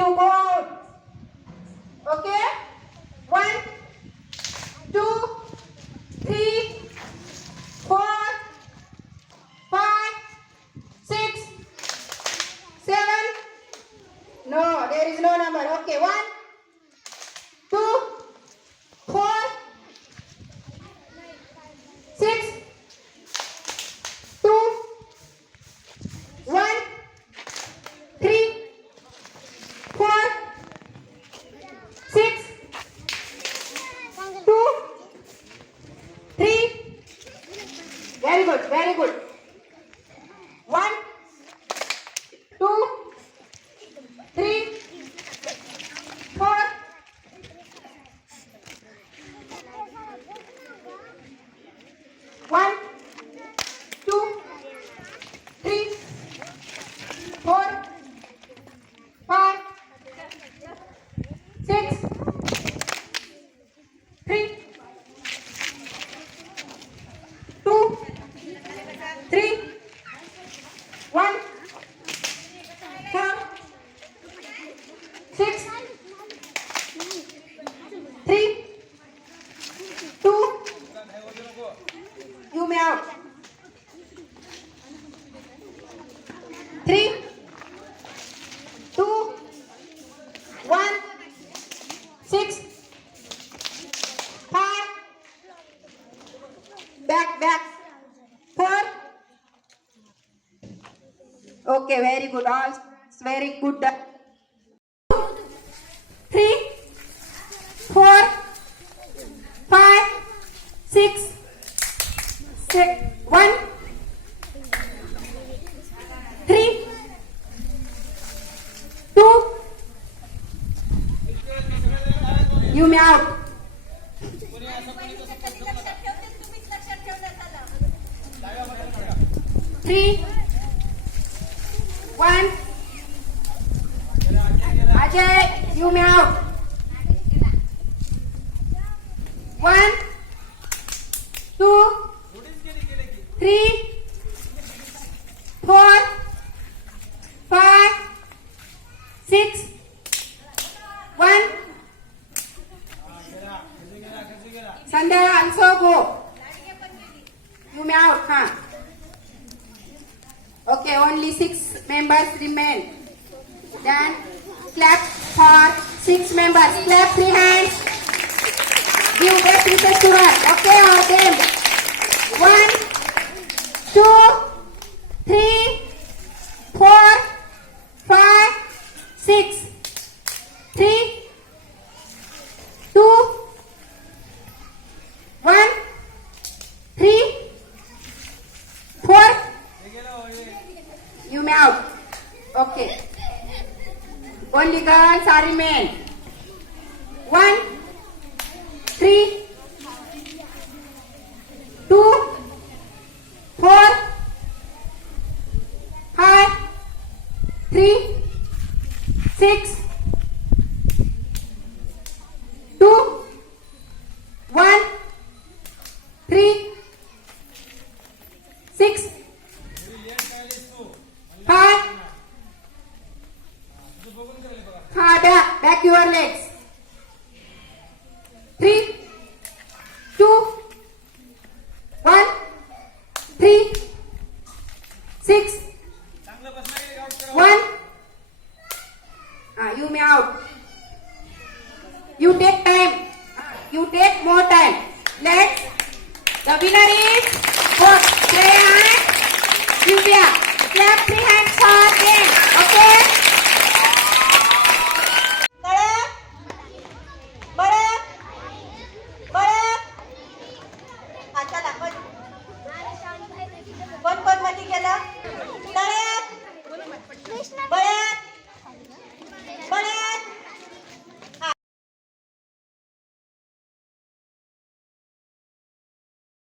You out. Okay? One, two, three, four, five, six, seven. No, there is no number. Okay, one, two, four, six, two, one, three, four, six, two, three. Very good, very good. One, two, three, four. One, two, three, four, five, six, three, two, three, one, four, six, three, two, you may out. Three, two, one, six, five, back, back, four. Okay, very good. All very good. Six, six, one, three, two. You may out. Three, one. Ajay, you may out. One, Two, three, four, five, six, one. Sandara, also go you may out ah okay only six members clap for six members. Clap three hands. Give best to. Okay, all them. One, two, three, four, five, six, three, two, one, three, four. You may out. Okay. Only girls are remain. One, three, two, four, five, three, six, two, one, three, six, five. Ha, back, back your legs. Three, me out. You take time. You take more time. Let's. The winner is both Jaya and Divya. Clap three hands for them. Okay? बरं